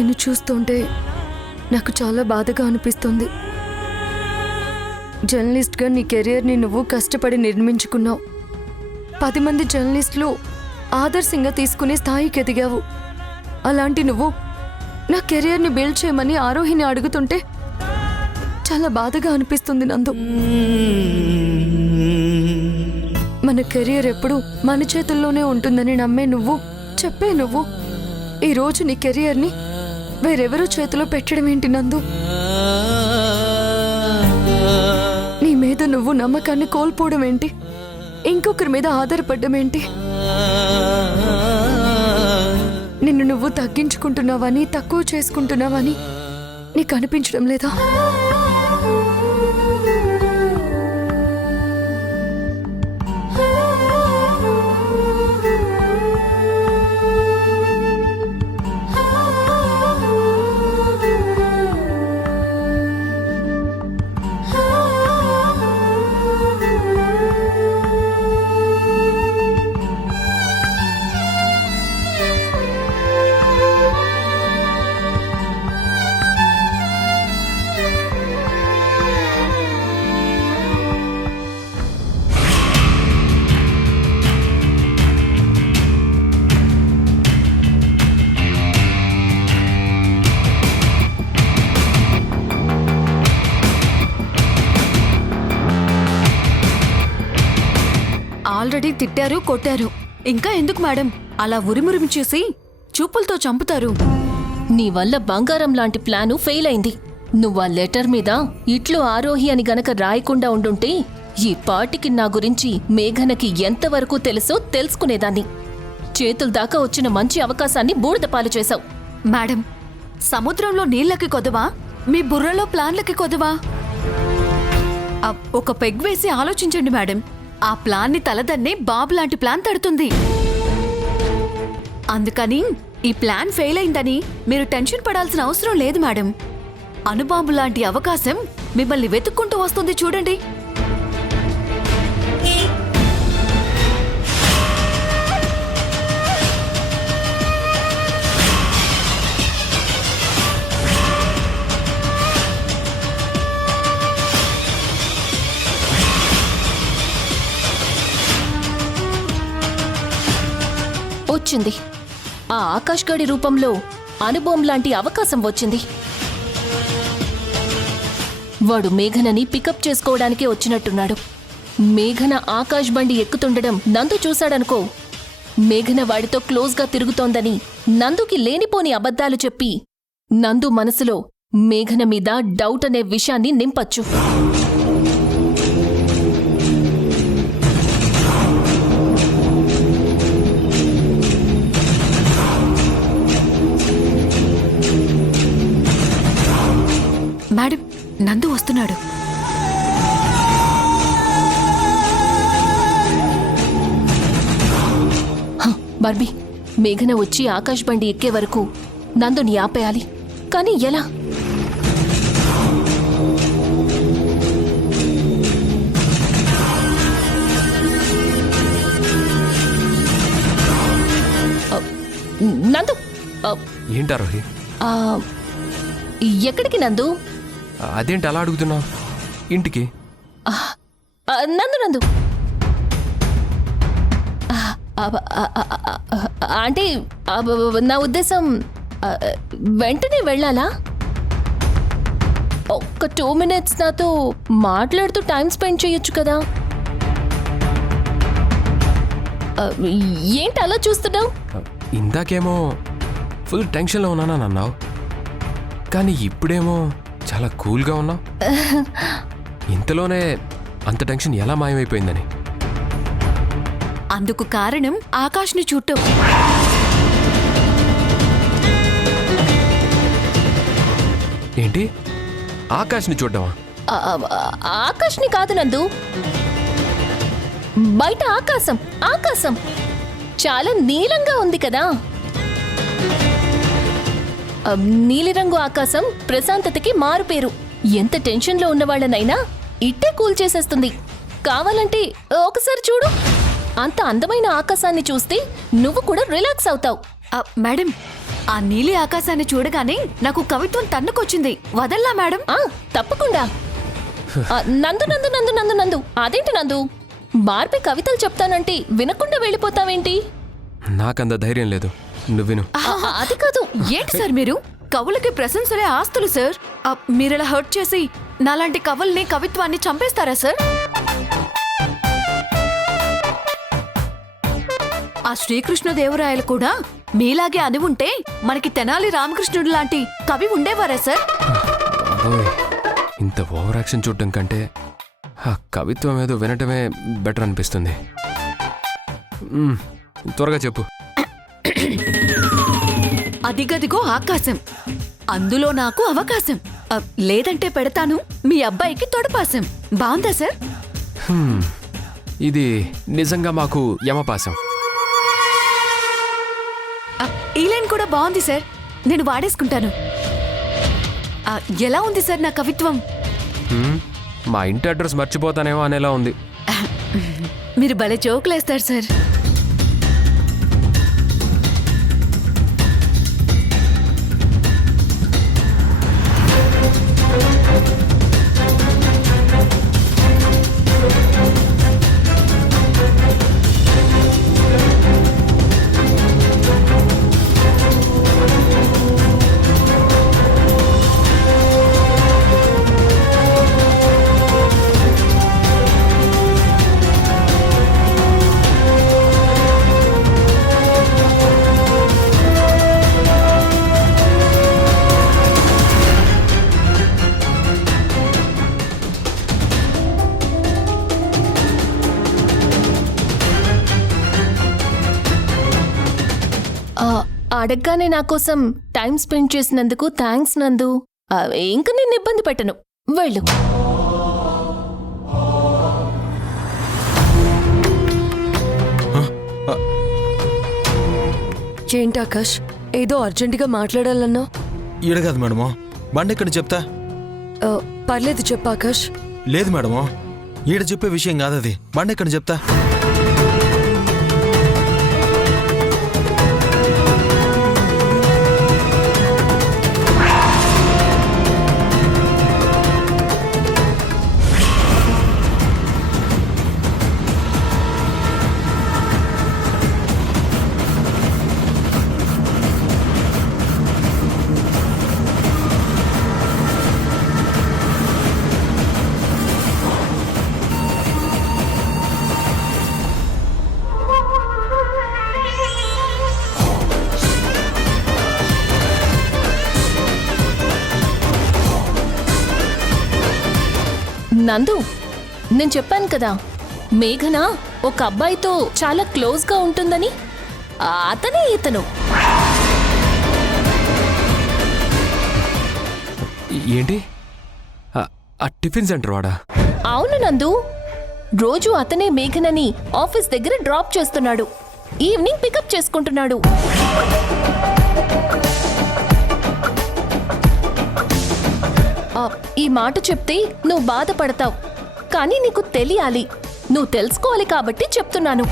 నిన్ను చూస్తుంటే నాకు చాలా బాధగా అనిపిస్తుంది. జర్నలిస్ట్గా నీ కెరియర్ని నువ్వు కష్టపడి నిర్మించుకున్నావు. 10 మంది జర్నలిస్టులు ఆదర్శంగా తీసుకునే స్థాయికి ఎదిగావు. అలాంటి నువ్వు నా కెరియర్ని బిల్డ్ చేయమని ఆరోహిని అడుగుతుంటే చాలా బాధగా అనిపిస్తుంది నందు. మన కెరియర్ ఎప్పుడు మన చేతుల్లోనే ఉంటుందని నమ్మే నువ్వు, చెప్పే నువ్వు ఈరోజు నీ కెరియర్ని వేరెవరూ చేతిలో పెట్టడం ఏంటి నందు? నీ మీద నువ్వు నమ్మకాన్ని కోల్పోవడం ఏంటి? ఇంకొకరి మీద ఆధారపడడం ఏంటి? నిన్ను నువ్వు తగ్గించుకుంటున్నావని, తక్కువ చేసుకుంటున్నావని నీకు అనిపించడం లేదా? ఆల్రెడీ తిట్టారు, కొట్టారు. ఇంకా ఎందుకు మేడం అలా ఉరిమురిమి చూసి చూపులతో చంపుతారు? నీ వల్ల బంగారం లాంటి ప్లాను ఫెయిల్ అయింది. నువ్వా లెటర్ మీద ఇట్లు ఆరోహి అని గనక రాయకుండా ఉండుంటే ఈ పాటికి నా గురించి మేఘనకి ఎంతవరకు తెలుసో తెలుసుకునేదాన్ని. చేతుల దాకా వచ్చిన మంచి అవకాశాన్ని బూడిదపాలు చేశావు. మేడం, సముద్రంలో నీళ్ళకి కొదవా, మీ బుర్రలో ప్లాన్లకి కొదవా? ఒక పెగ్ వేసి ఆలోచించండి మేడం. ఆ ప్లాన్ని తలదన్నే బాబు లాంటి ప్లాన్ తడుతుంది. అందుకని ఈ ప్లాన్ ఫెయిల్ అయిందని మీరు టెన్షన్ పడాల్సిన అవసరం లేదు మేడం. అణుబాంబు లాంటి అవకాశం మిమ్మల్ని వెతుక్కుంటూ వస్తుంది చూడండి. వచ్చింది. ఆ ఆకాష్ గడి రూపంలో అనుభవం లాంటి అవకాశం వచ్చింది. వాడు మేఘనని పికప్ చేసుకోవడానికే వచ్చినట్టున్నాడు. మేఘన ఆకాష్ బండి ఎక్కుతుండడం నందు చూశాడనుకో, మేఘన వాడితో క్లోజ్గా తిరుగుతోందని నందుకి లేనిపోని అబద్ధాలు చెప్పి నందు మనసులో మేఘన మీద డౌట్ అనే విషయాన్ని నింపచ్చు. మేడం, నందు వస్తున్నాడు. బార్బీ, మేఘన వచ్చి ఆకాష్ బండి ఎక్కే వరకు నందుని ఆపేయాలి. కానీ ఎలా? నందు, ఏంటారోహి? ఎక్కడికి నందు? అదేంటి అలా అడుగుతున్నావు? ఇంటికి. నందు నందు అంటే నా ఉద్దేశం వెంటనే వెళ్ళాలా? ఒక్క 2 minutes నాతో మాట్లాడుతూ టైం స్పెండ్ చేయొచ్చు కదా. ఏంటి అలా చూస్తున్నావు? ఇందాకేమో ఫుల్ టెన్షన్లో ఉన్నానని అన్నావు, కానీ ఇప్పుడేమో చాలా కూల్గా ఉన్నావు. ఇంతలోనే అంత టెన్షన్ ఎలా మాయమైపోయిందని? అందుకు కారణం ఆకాష్ని చూడటం. ఏంటి? ఆకాష్ని చూడ్డమా? ఆకాష్ని కాదు నందు, బయట ఆకాశం. ఆకాశం చాలా నీలంగా ఉంది కదా. నీలిరంగు ఆకాశం ప్రశాంతతకి మారుపేరు. ఎంత టెన్షన్లో ఉన్నవాళ్ళనైనా ఇట్టే కూల్ చేసేస్తుంది. కావాలంటే ఒకసారి చూడు. అంత అందమైన ఆకాశాన్ని చూస్తే నువ్వు కూడా రిలాక్స్ అవుతావు. మేడం, ఆ నీలి ఆకాశాన్ని చూడగానే నాకు కవిత్వం తన్నుకొచ్చింది. వదల్లా మేడం? తప్పకుండా. నందు నందు నందు నందు నందు అదేంటి నందు, బార్బీ కవితలు చెప్తానంటే వినకుండా వెళ్ళిపోతావేంటి? నాకంత ధైర్యం లేదు, నువ్వు విను. అది కాదు. ఏంటి సార్ మీరు? కవులకి ప్రశంసలే ఆస్తులు సార్. మీరిలా హర్ట్ చేసి నాలాంటి కవుల్ని కవిత్వాన్ని చంపేస్తారా సార్? ఆ శ్రీకృష్ణదేవరాయలు కూడా మీలాగే అని ఉంటే మనకి తెనాలి రామకృష్ణుడు లాంటి కవి ఉండేవారా సార్? ఓయ్, ఇంత ఓవర్ యాక్షన్ చూడటం కంటే ఆ కవిత్వం ఏదో వినటమే బెటర్ అనిపిస్తుంది. త్వరగా చెప్పు. అదిగదిగో ఆకాశం, అందులో నాకు అవకాశం. లేదంటే పెడతాను మీ అబ్బాయికి తొడపాసం. బాగుందా సార్? ఇది నిజంగా మాకు యమపాసం. ఈ లైన్ కూడా బాగుంది సార్, నేను వాడేసుకుంటాను. ఎలా ఉంది సార్ నా కవిత్వం? మా ఇంటి అడ్రస్ మర్చిపోతానేమో అనేలా ఉంది. మీరు భలే జోకులేస్తారు సార్. అడగగానే నా కోసం టైం స్పెండ్ చేసినందుకు థ్యాంక్స్ నందు. ఇంక నిన్ను ఇబ్బంది పెట్టను, వెళ్ళు. ఏంటి ఆకాష్, ఏదో అర్జెంటుగా మాట్లాడాలన్నా? ఈడ కాదు మేడమో, బండి ఎక్కడ చెప్తా. పర్లేదు చెప్పు ఆకాష్. లేదు మేడమో, ఈడ చెప్పే విషయం కాదు అది. బండి ఎక్కడ చెప్తా. నందు, నేను చెప్పాను కదా మేఘన ఒక అబ్బాయితో చాలా క్లోజ్గా ఉంటుందని. అతనే ఇతను. ఏంటి ఆ టిఫిన్ సెంటర్ వాడా? అవును నందు, రోజు అతనే మేఘనని ఆఫీస్ దగ్గర డ్రాప్ చేస్తున్నాడు, ఈవినింగ్ పికప్ చేసుకుంటున్నాడు. ఈ మాట చెప్తే నువ్వు బాధపడతావు, కానీ నీకు తెలియాలి. నువ్వు తెలుసుకోవాలి కాబట్టి చెప్తున్నాను.